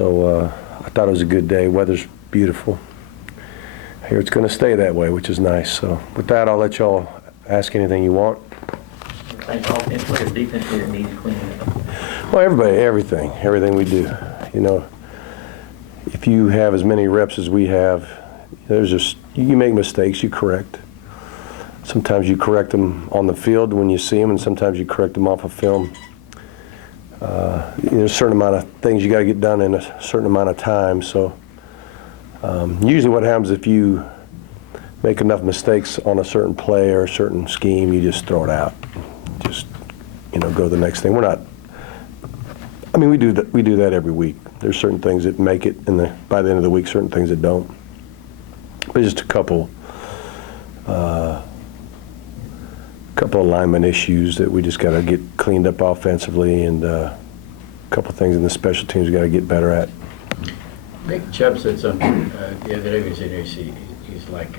So I thought it was a good day. Weather's beautiful. Here it's going to stay that way, which is nice. So with that, I'll let y'all ask anything you want. Offense players, defense players need to clean it up. Well, everything we do. You know, if you have as many reps as we have, you make mistakes, you correct. Sometimes you correct them on the field when you see them, and sometimes you correct them off of film. There's a certain amount of things you got to get done in a certain amount of time. So usually what happens if you make enough mistakes on a certain play or a certain scheme, you just throw it out. Just, go to the next thing. We do that every week. There's certain things that make it by the end of the week, certain things that don't. But just a couple alignment issues that we just got to get cleaned up offensively, and a couple things in the special teams we got to get better at. Nick Chubb said something the other day. He's like,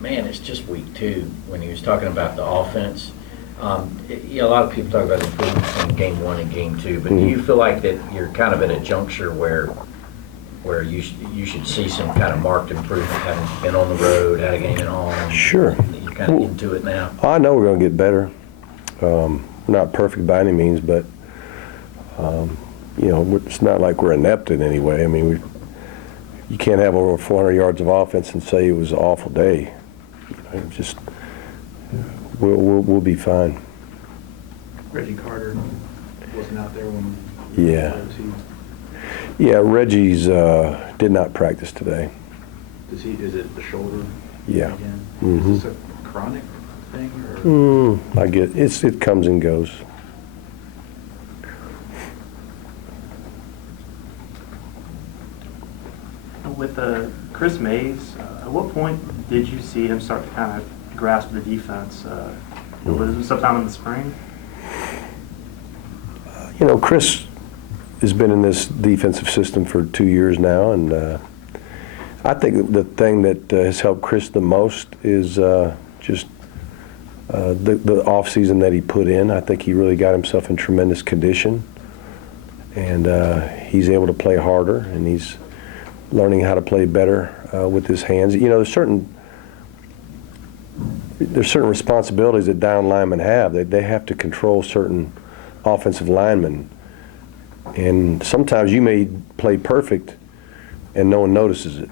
man, it's just week 2 when he was talking about the offense. A lot of people talk about improvements in game 1 and game 2, but do you feel like that you're kind of at a juncture where you should see some kind of marked improvement, having been on the road, had a game at home? Sure. You're kind of into it now? I know we're going to get better. Not perfect by any means, but, it's not like we're inept in any way. I mean, you can't have over 400 yards of offense and say it was an awful day. We'll be fine. Reggie Carter wasn't out there when. Yeah, Reggie's did not practice today. Is it the shoulder? Yeah. Again? Mm-hmm. Is this a chronic thing, or? I get it comes and goes. With Chris Mays, at what point did you see him start to kind of grasp the defense? Was it sometime in the spring? Chris has been in this defensive system for 2 years now, and I think the thing that has helped Chris the most is just the off season that he put in. I think he really got himself in tremendous condition, and he's able to play harder, and he's learning how to play better with his hands. There's certain responsibilities that down linemen have. They have to control certain offensive linemen, and sometimes you may play perfect and no one notices it.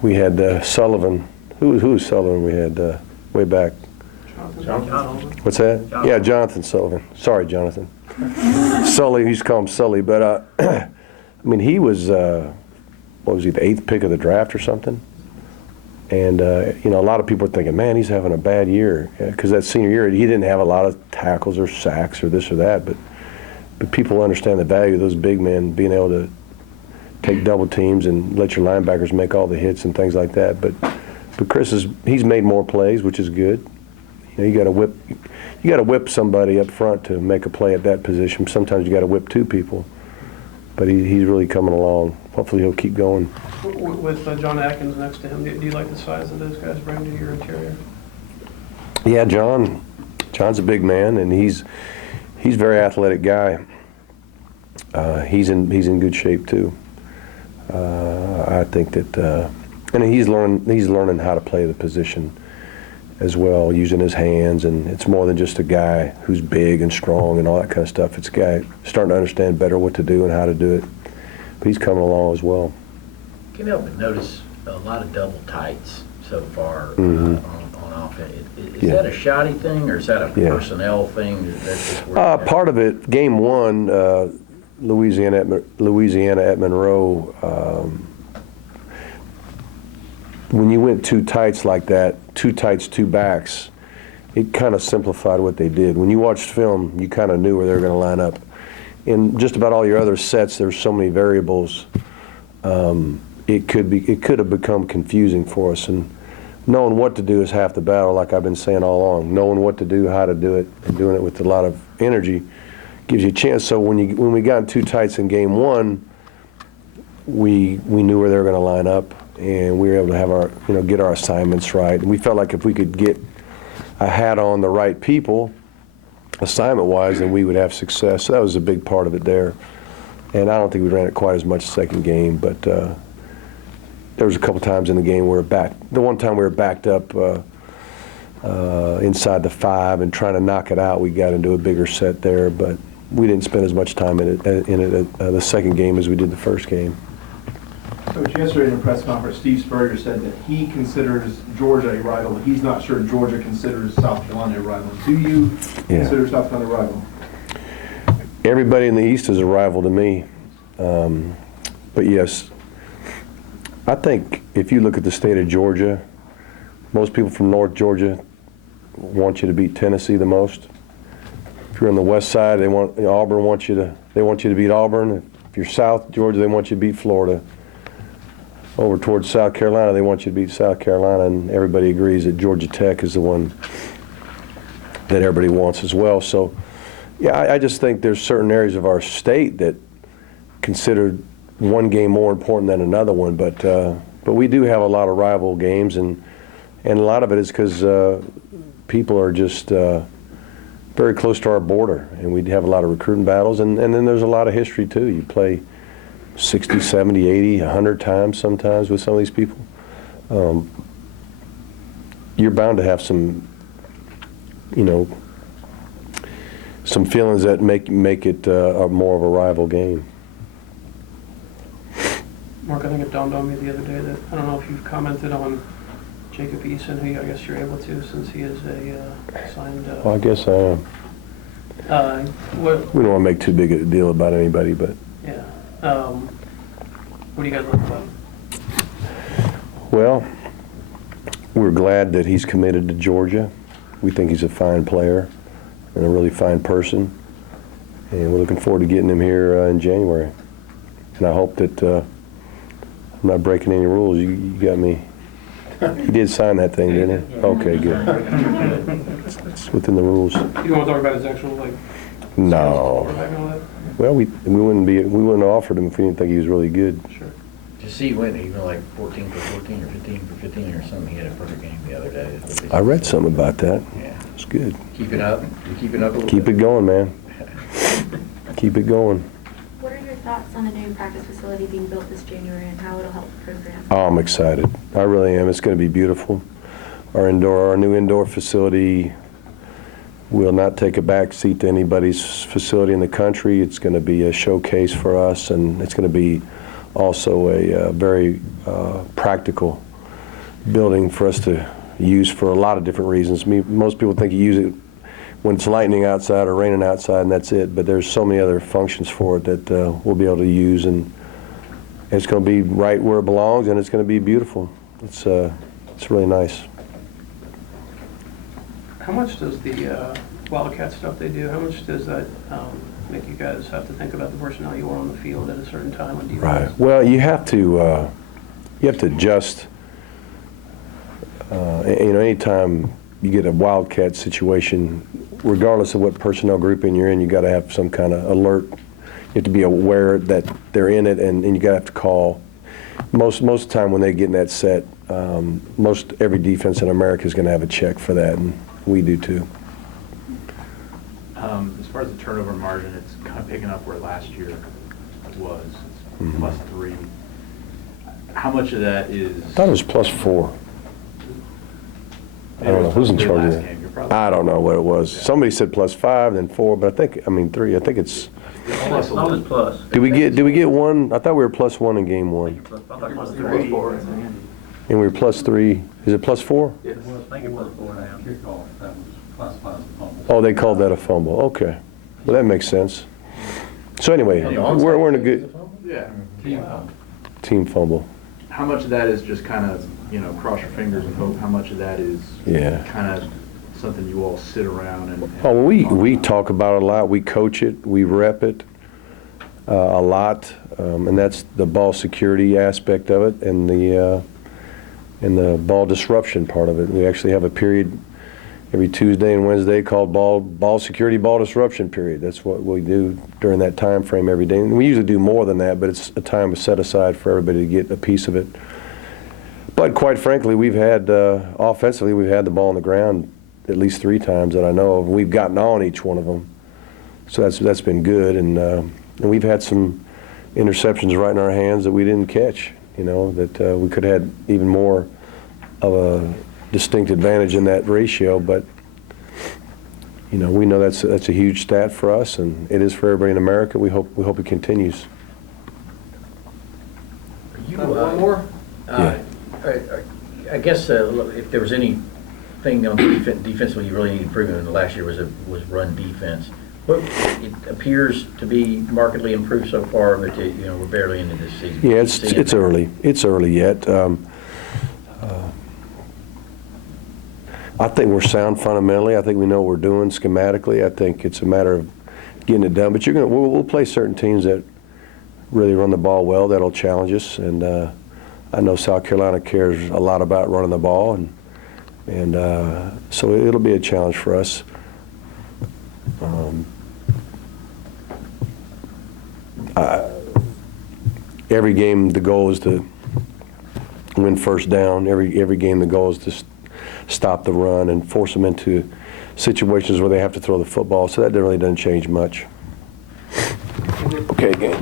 We had Sullivan. Who was Sullivan we had way back? Jonathan. What's that? Jonathan. Yeah, Jonathan Sullivan. Sorry, Jonathan. Sully, we used to call him Sully, but he was, what was he, the 8th pick of the draft or something? And, a lot of people are thinking, man, he's having a bad year. Because that senior year, he didn't have a lot of tackles or sacks or this or that, but people understand the value of those big men being able to take double teams and let your linebackers make all the hits and things like that. But Chris he's made more plays, which is good. You got to whip somebody up front to make a play at that position. Sometimes you got to whip 2 people. But he's really coming along. Hopefully he'll keep going. With John Atkins next to him, do you like the size that those guys bring to your interior? Yeah, John's a big man, and he's a very athletic guy. He's in good shape too. I think that, and he's learning how to play the position as well, using his hands, and it's more than just a guy who's big and strong and all that kind of stuff. It's a guy starting to understand better what to do and how to do it. But he's coming along as well. Can't help but notice a lot of double tights so far on offense. Is that a shoddy thing, or is that a personnel thing? Part of it, game 1, Louisiana at Monroe, when you went 2 tights like that, 2 tights, 2 backs, it kind of simplified what they did. When you watched film, you kind of knew where they were going to line up. In just about all your other sets, there's so many variables. It could have become confusing for us. And knowing what to do is half the battle, like I've been saying all along. Knowing what to do, how to do it, and doing it with a lot of energy gives you a chance. So when we got in 2 tights in game 1, we knew where they were going to line up, and we were able to have get our assignments right. And we felt like if we could get a hat on the right people, assignment-wise, then we would have success. So that was a big part of it there. And I don't think we ran it quite as much second game, but there was a couple times in the game where the one time we were backed up inside the 5 and trying to knock it out, we got into a bigger set there, but we didn't spend as much time in it the second game as we did the first game. Coach, yesterday in the press conference, Steve Spurrier said that he considers Georgia a rival. He's not sure Georgia considers South Carolina a rival. Do you consider South Carolina a rival? Everybody in the East is a rival to me. But yes, I think if you look at the state of Georgia, most people from North Georgia want you to beat Tennessee the most. If you're on the west side, Auburn wants you to beat Auburn. If you're South Georgia, they want you to beat Florida. Over towards South Carolina, they want you to beat South Carolina, and everybody agrees that Georgia Tech is the one that everybody wants as well. So, yeah, I just think there's certain areas of our state that consider one game more important than another one, but we do have a lot of rival games, and a lot of it is because people are just very close to our border, and we have a lot of recruiting battles, and then there's a lot of history too. You play 60, 70, 80, 100 times sometimes with some of these people. You're bound to have some, some feelings that make it more of a rival game. Mark, I think it dawned on me the other day that, I don't know if you've commented on Jacob Eason, who I guess you're able to since he is a signed. Well, I guess I am. What? We don't want to make too big a deal about anybody, but. Yeah. What do you guys like about him? Well, we're glad that he's committed to Georgia. We think he's a fine player and a really fine person, and we're looking forward to getting him here in January. And I hope that I'm not breaking any rules. You got me. He did sign that thing, didn't he? Okay, good. It's within the rules. You don't want to talk about his actual No. quarterback and all that? Well, we wouldn't have offered him if we didn't think he was really good. Sure. To see when even like 14 for 14 or 15 for 15 or something, he had a perfect game the other day. I read something about that. Yeah. It's good. Keep it up. You keep it up a little Keep bit. it going, man. Keep it going. What are your thoughts on a new practice facility being built this January and how it'll help the program? Oh, I'm excited. I really am. It's going to be beautiful. Our new indoor facility will not take a back seat to anybody's facility in the country. It's going to be a showcase for us, and it's going to be also a very practical building for us to use for a lot of different reasons. Most people think you use it when it's lightning outside or raining outside, and that's it. But there's so many other functions for it that we'll be able to use, and it's going to be right where it belongs, and it's going to be beautiful. It's really nice. How much does the Wildcat stuff they do, how much does that make you guys have to think about the personnel you want on the field at a certain time on defense? Right. Well, you have to adjust. Anytime you get a Wildcat situation, regardless of what personnel grouping you're in, you got to have some kind of alert. You have to be aware that they're in it, and you got to have to call. Most of the time when they get in that set, most every defense in America is going to have a check for that, and we do too. As far as the turnover margin, it's kind of picking up where last year was. It's +3. How much of that is? I thought it was +4. I don't know who's in charge of that. I don't know what it was. Yeah. Somebody said +5, then 4, but I mean 3. I think it's. Plus a little. plus. Did we get one? I thought we were +1 in game 1, +3. and we were +3. Is it +4? Yes. Oh, they called that a fumble. Okay, well that makes sense. So anyway, we're in a good Yeah. team fumble. How much of that is just kind of, cross your fingers and hope? How much of that is Yeah. kind of something you all sit around and Oh, well, we talk about it a lot. We coach it. We rep it a lot, and that's the ball security aspect of it, and the ball disruption part of it. We actually have a period every Tuesday and Wednesday called ball security, ball disruption period. That's what we do during that time frame every day. And we usually do more than that, but it's a time set aside for everybody to get a piece of it. But quite frankly, we've had offensively, we've had the ball on the ground at least 3 times that I know of. We've gotten on each one of them, so that's been good. And we've had some interceptions right in our hands that we didn't catch. You know, that we could have had even more of a distinct advantage in that ratio, but you know, we know that's a huge stat for us, and it is for everybody in America. We hope it continues. One more? I guess if there was anything on defensively you really need improvement in the last year was run defense. Well, it appears to be markedly improved so far, but you know, we're barely into this season. Yeah, it's early. It's early yet. I think we're sound fundamentally. I think we know what we're doing schematically. I think it's a matter of getting it done. But we'll play certain teams that really run the ball well. That'll challenge us. And I know South Carolina cares a lot about running the ball, and so it'll be a challenge for us. Every game the goal is to win first down. Every game the goal is to stop the run and force them into situations where they have to throw the football. So that really doesn't change much. Okay, game.